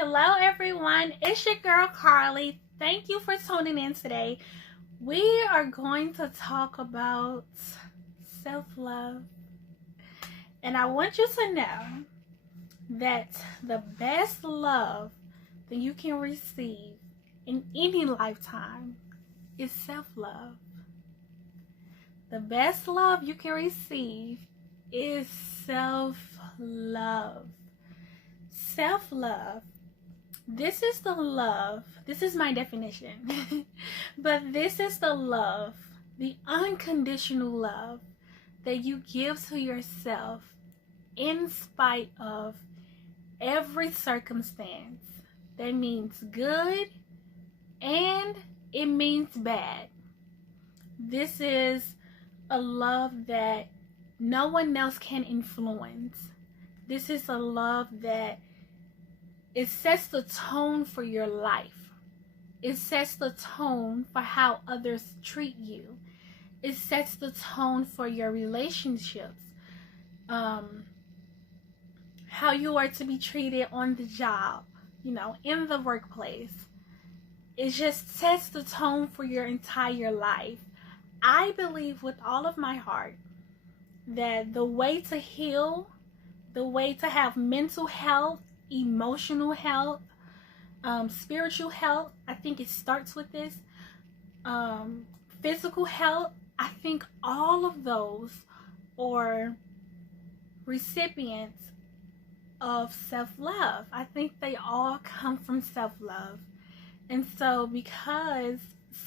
Hello everyone, it's your girl Carly. Thank you for tuning in today. We are going to talk about self-love. And I want you to know that the best love that you can receive in any lifetime is self-love. The best love you can receive is self-love. Self-love. This is the love. This is my definition. But this is the love, the unconditional love that you give to yourself in spite of every circumstance. That means good and it means bad. This is a love that no one else can influence. This is a love that it sets the tone for your life. It sets the tone for how others treat you. It sets the tone for your relationships. How you are to be treated on the job, in the workplace. It just sets the tone for your entire life. I believe with all of my heart that the way to heal, the way to have mental health, emotional health, spiritual health, I think it starts with this. Physical health, I think all of those are recipients of self-love. I think they all come from self-love. And so because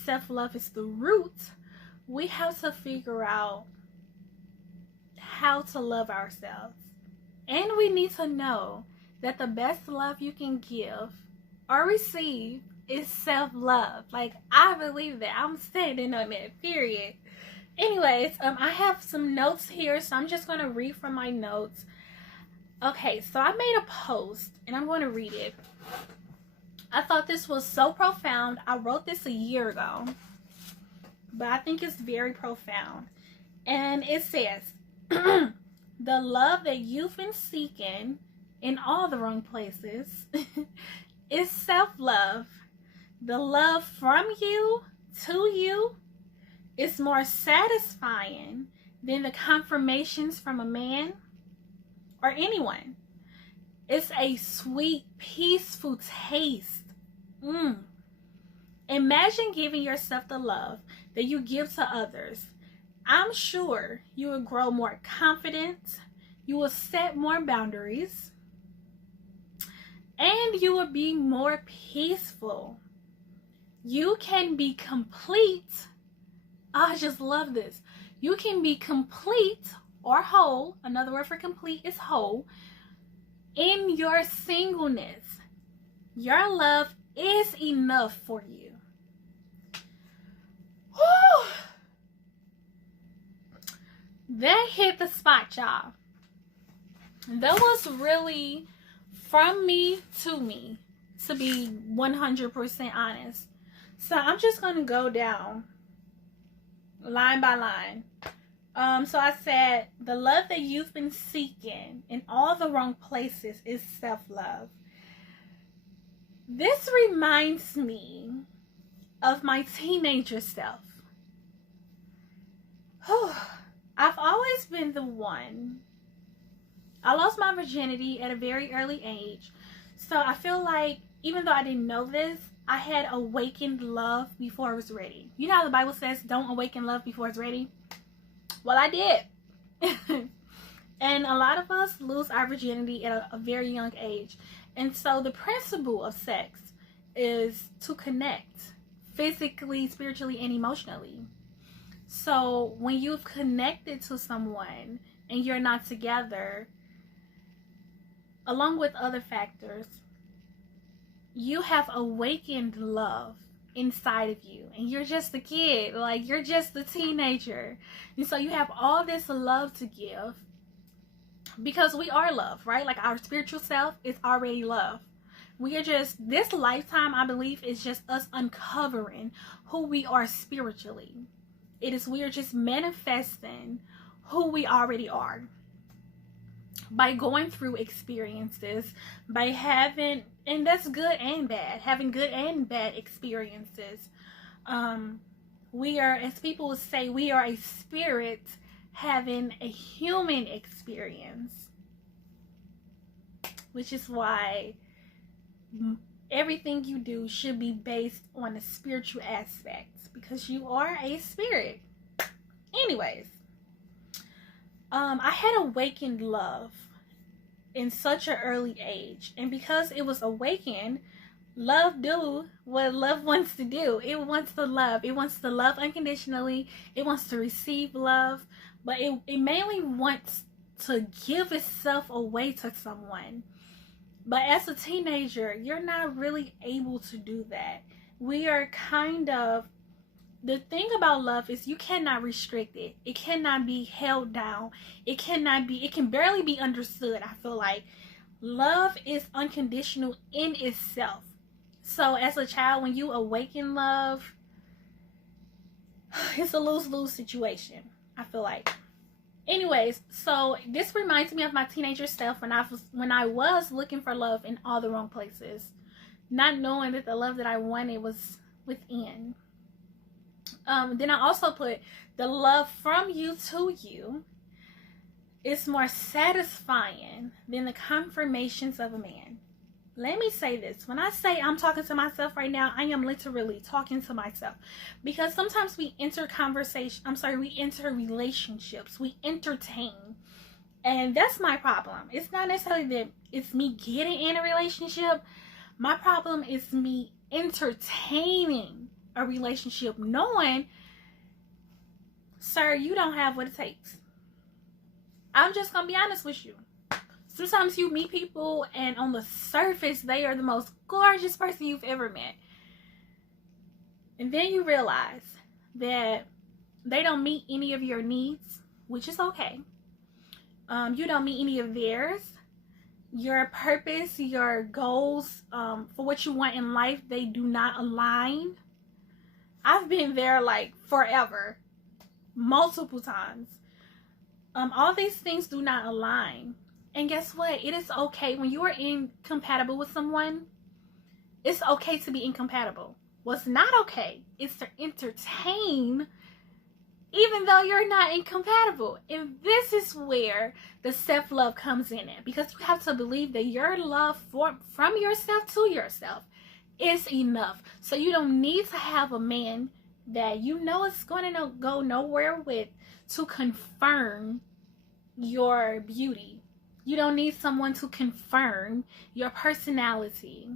self-love is the root, we have to figure out how to love ourselves. And we need to know that the best love you can give or receive is self-love. Like, I believe that. I'm standing on that, period. Anyways, I have some notes here, so I'm just going to read from my notes. Okay, so I made a post, and I'm going to read it. I thought this was so profound. I wrote this a year ago, but I think it's very profound. And it says, the love that you've been seeking in all the wrong places is self-love. The love from you to you is more satisfying than the confirmations from a man or anyone. It's a sweet, peaceful taste. Imagine giving yourself the love that you give to others. I'm sure you will grow more confident, you will set more boundaries, and you will be more peaceful. You can be complete. I just love this. You can be complete or whole. Another word for complete is whole. In your singleness, your love is enough for you. Whew. That hit the spot, y'all. That was really from me, to be 100% honest. So I'm just going to go down line by line. So I said, the love that you've been seeking in all the wrong places is self-love. This reminds me of my teenager self. I've always been the one. I lost my virginity at a very early age. So I feel like, even though I didn't know this, I had awakened love before it was ready. You know how the Bible says, don't awaken love before it's ready? Well, I did. And a lot of us lose our virginity at a very young age. And so the principle of sex is to connect physically, spiritually, and emotionally. So when you've connected to someone and you're not together, along with other factors, you have awakened love inside of you, and you're just a kid, like you're just a teenager, and so you have all this love to give, because we are love, right? Like our spiritual self is already love. We are just, this lifetime, I believe, is just us uncovering who we are spiritually. We are just manifesting who we already are. by going through experiences, by having, and that's good and bad, having good and bad experiences. We are, as people would say, we are a spirit having a human experience, which is why everything you do should be based on a spiritual aspect, because you are a spirit. Anyways, I had awakened love in such an early age, and because it was awakened, love do what love wants to do. It wants to love. It wants to love unconditionally. It wants to receive love, but it mainly wants to give itself away to someone. But as a teenager, you're not really able to do that. We are kind of, the thing about love is you cannot restrict it. It cannot be held down. It can barely be understood. I feel like love is unconditional in itself. So as a child, when you awaken love, it's a lose-lose situation, I feel like. Anyways, so this reminds me of my teenager self when I was looking for love in all the wrong places, not knowing that the love that I wanted was within. Then I also put the love from you to you is more satisfying than the confirmations of a man. Let me say this. When I say I'm talking to myself right now, I am literally talking to myself, because sometimes we enter relationships, we entertain, and that's my problem. It's not necessarily that it's me getting in a relationship. My problem is me entertaining a relationship, knowing, sir, you don't have what it takes. I'm just gonna be honest with you. Sometimes you meet people and on the surface they are the most gorgeous person you've ever met, and then you realize that they don't meet any of your needs, which is okay. You don't meet any of theirs. Your purpose, your goals, for what you want in life, they do not align. I've been there like forever, multiple times. All these things do not align. And guess what? It is okay when you are incompatible with someone. It's okay to be incompatible. What's not okay is to entertain even though you're not incompatible. And this is where the self-love comes in at, because you have to believe that your love from yourself to yourself is enough. So you don't need to have a man that you know is going to go nowhere with to confirm your beauty. You don't need someone to confirm your personality.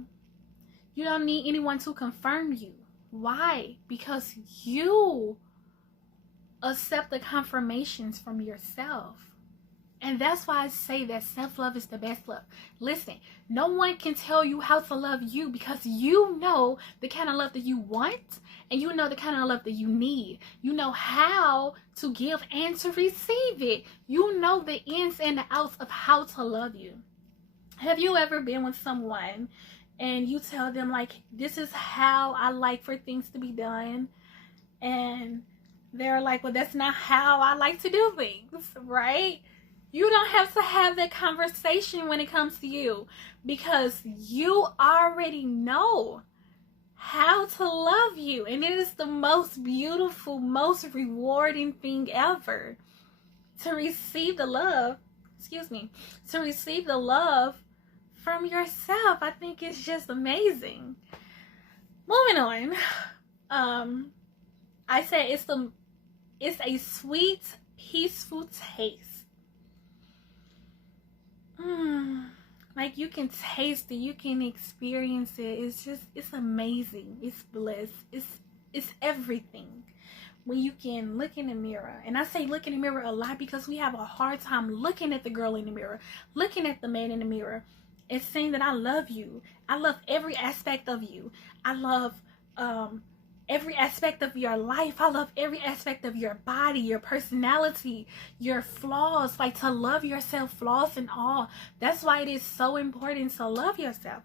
You don't need anyone to confirm you. Why? Because you accept the confirmations from yourself. And that's why I say that self-love is the best love. Listen, no one can tell you how to love you, because you know the kind of love that you want, and you know the kind of love that you need. You know how to give and to receive it. You know the ins and the outs of how to love you. Have you ever been with someone and you tell them, like, this is how I like for things to be done, and they're like, well, that's not how I like to do things, right? You don't have to have that conversation when it comes to you, because you already know how to love you. And it is the most beautiful, most rewarding thing ever to receive the love, to receive the love from yourself. I think it's just amazing. Moving on. I said it's a sweet, peaceful taste. Like, you can taste it, you can experience it. It's amazing. It's bliss. It's everything. When you can look in the mirror, and I say look in the mirror a lot because we have a hard time looking at the girl in the mirror, looking at the man in the mirror, and saying that I love you. I love every aspect of you. I love every aspect of your life. I love every aspect of your body, your personality, your flaws. Like, to love yourself, flaws and all. That's why it is so important to love yourself.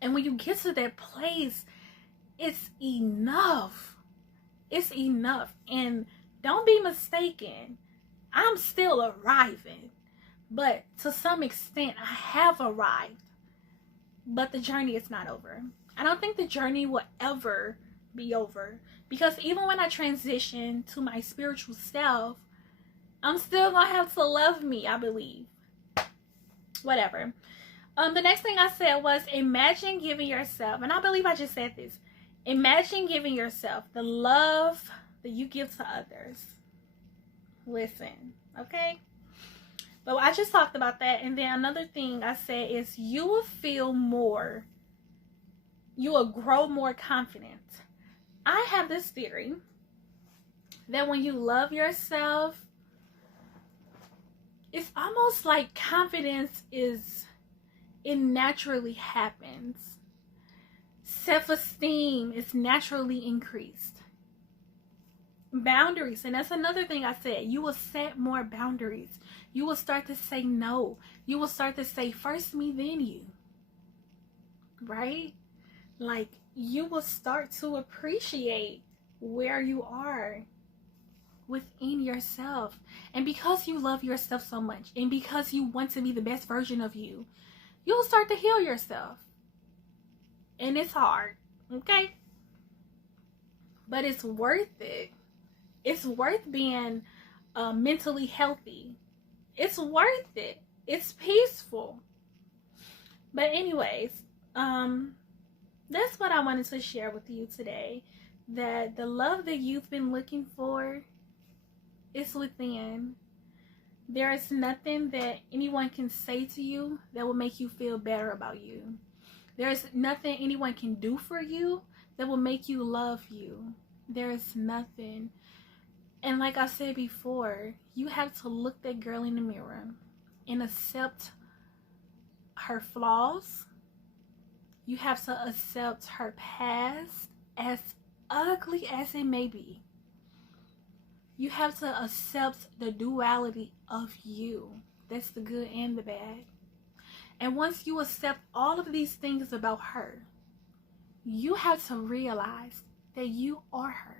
And when you get to that place, it's enough. It's enough. And don't be mistaken, I'm still arriving. But to some extent, I have arrived. But the journey is not over. I don't think the journey will ever be over. Because even when I transition to my spiritual self, I'm still going to have to love me, I believe. Whatever. The next thing I said was, imagine giving yourself, and I believe I just said this, imagine giving yourself the love that you give to others. Listen, okay? But I just talked about that. And then another thing I said is, you will feel more, you will grow more confident. I have this theory that when you love yourself, it's almost like confidence it naturally happens. Self-esteem is naturally increased. Boundaries, and that's another thing I said, you will set more boundaries. You will start to say no. You will start to say, first me, then you. Right? Like, you will start to appreciate where you are within yourself. And because you love yourself so much, and because you want to be the best version of you, you'll start to heal yourself. And it's hard, okay? But it's worth it. It's worth being mentally healthy. It's worth it. It's peaceful. But anyways, that's what I wanted to share with you today. That the love that you've been looking for is within. There is nothing that anyone can say to you that will make you feel better about you. There is nothing anyone can do for you that will make you love you. There is nothing. And like I said before, you have to look that girl in the mirror and accept her flaws. You have to accept her past, as ugly as it may be. You have to accept the duality of you. That's the good and the bad. And once you accept all of these things about her, you have to realize that you are her.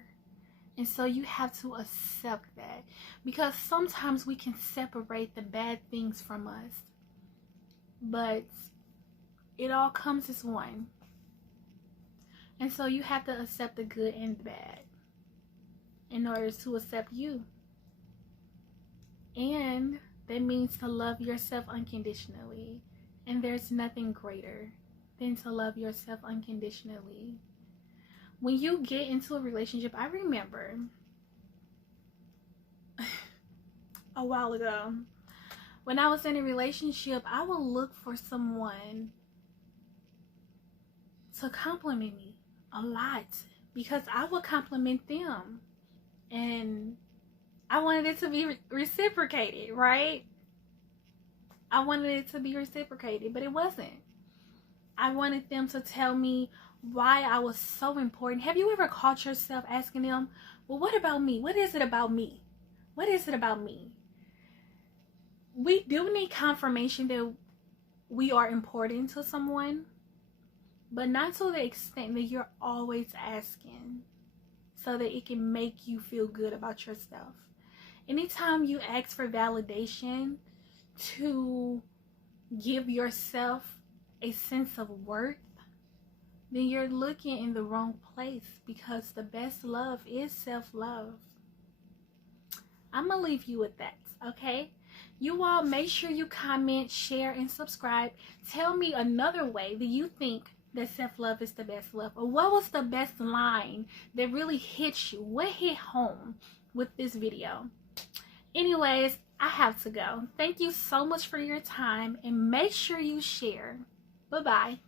And so you have to accept that. Because sometimes we can separate the bad things from us. But it all comes as one. And so you have to accept the good and the bad in order to accept you. And that means to love yourself unconditionally. And there's nothing greater than to love yourself unconditionally. When you get into a relationship, I remember a while ago, when I was in a relationship, I would look for someone to compliment me a lot because I would compliment them. And I wanted it to be reciprocated, right? I wanted it to be reciprocated, but it wasn't. I wanted them to tell me why I was so important. Have you ever caught yourself asking them, well, what about me? What is it about me? What is it about me? We do need confirmation that we are important to someone, but not to the extent that you're always asking so that it can make you feel good about yourself. Anytime you ask for validation to give yourself a sense of worth, then you're looking in the wrong place, because the best love is self-love. I'm gonna leave you with that, okay? You all make sure you comment, share, and subscribe. Tell me another way that you think that self-love is the best love, or what was the best line that really hit you? What hit home with this video? Anyways, I have to go. Thank you so much for your time, and make sure you share. Bye-bye.